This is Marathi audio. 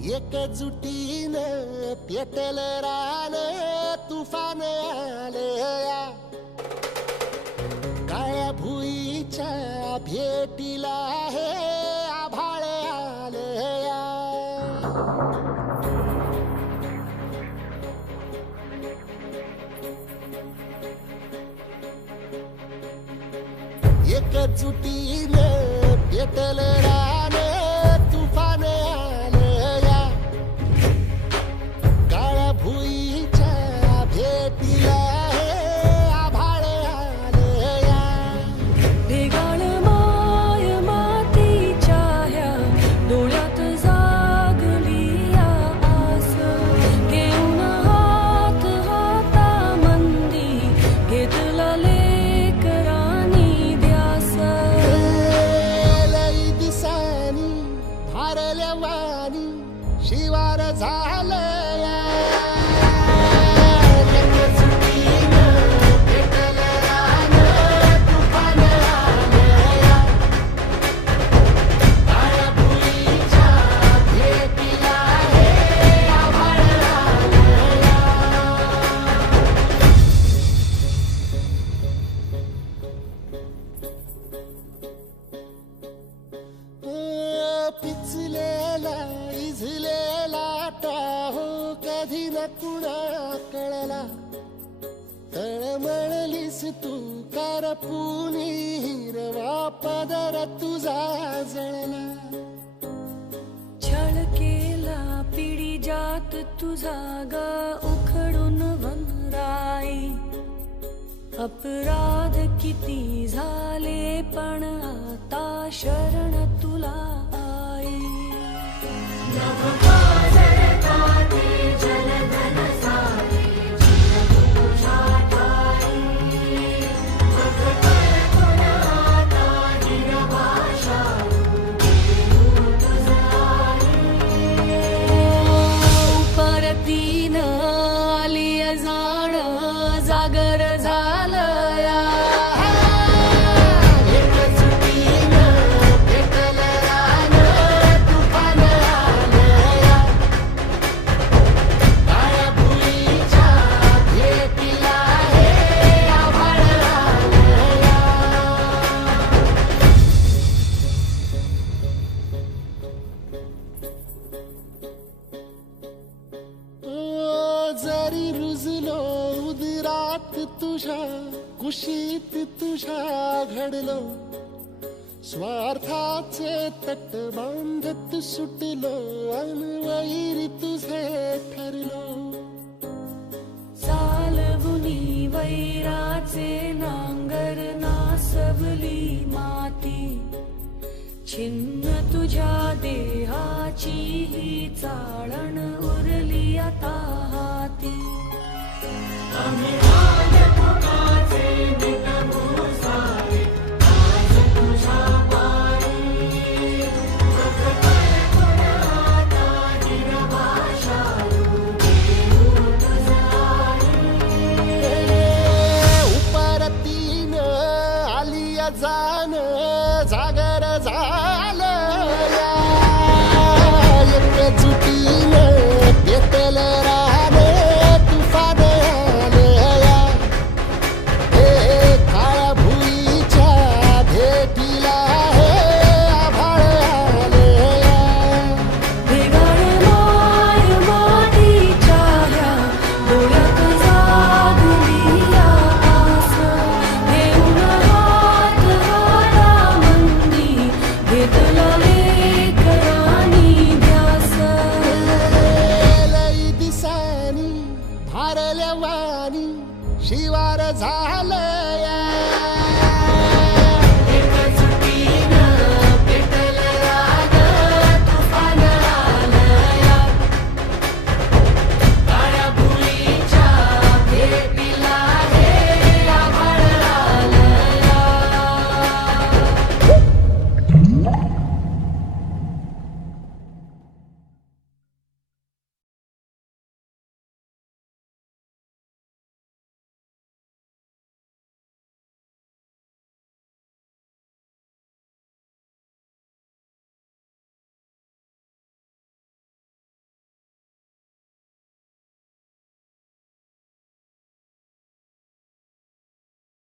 एकजुटीनं पेटल रान तुफान आलया काळ्या भुईच्या भेटीला हे आभाळ आलया एकजुटीनं पेटल रान तुफान आलया काळ्या भुईच्या भेटीला हे आभाळ आलया ढेगाळ माय मातीच्या ह्या डोळ्यात जागली या आस घेऊन हात हातामंदी घेतला लेकरांनी ध्यास लई दिसानी भारल्या वाणी शिवार झालया एकजुटीनं पेटल रान तुफान आलया काळ्या भुईच्या भेटीला हे आभाळ आलया पिचलेला इझलेला टाहो कधी न कुणा कळला तळमळलीस तू करपुनी हिरवा पदर तुझा जळला छळ केला पिढी जात तुझा ग उखडून वनराई अपराध किती झाले पण आता शरण तुला आई परतीन आली जाण जागर झालया एकजुटीनं पेटल रान तुफान आलया काळ्या भुईच्या भेटीला हे आभाळ आलया जरी रुजलो उदरात तुझ्या कुशीत तुझ्या घडलो स्वार्थाचे तट बांधत सुटलो अनवैरी तुझे ठरलो चालवुनी वैराचे नांगर नासवली माती छिन्न तुझ्या देहाची ही चाळण उरली आता हाती उपरतीनं आलिया जान जागर झालया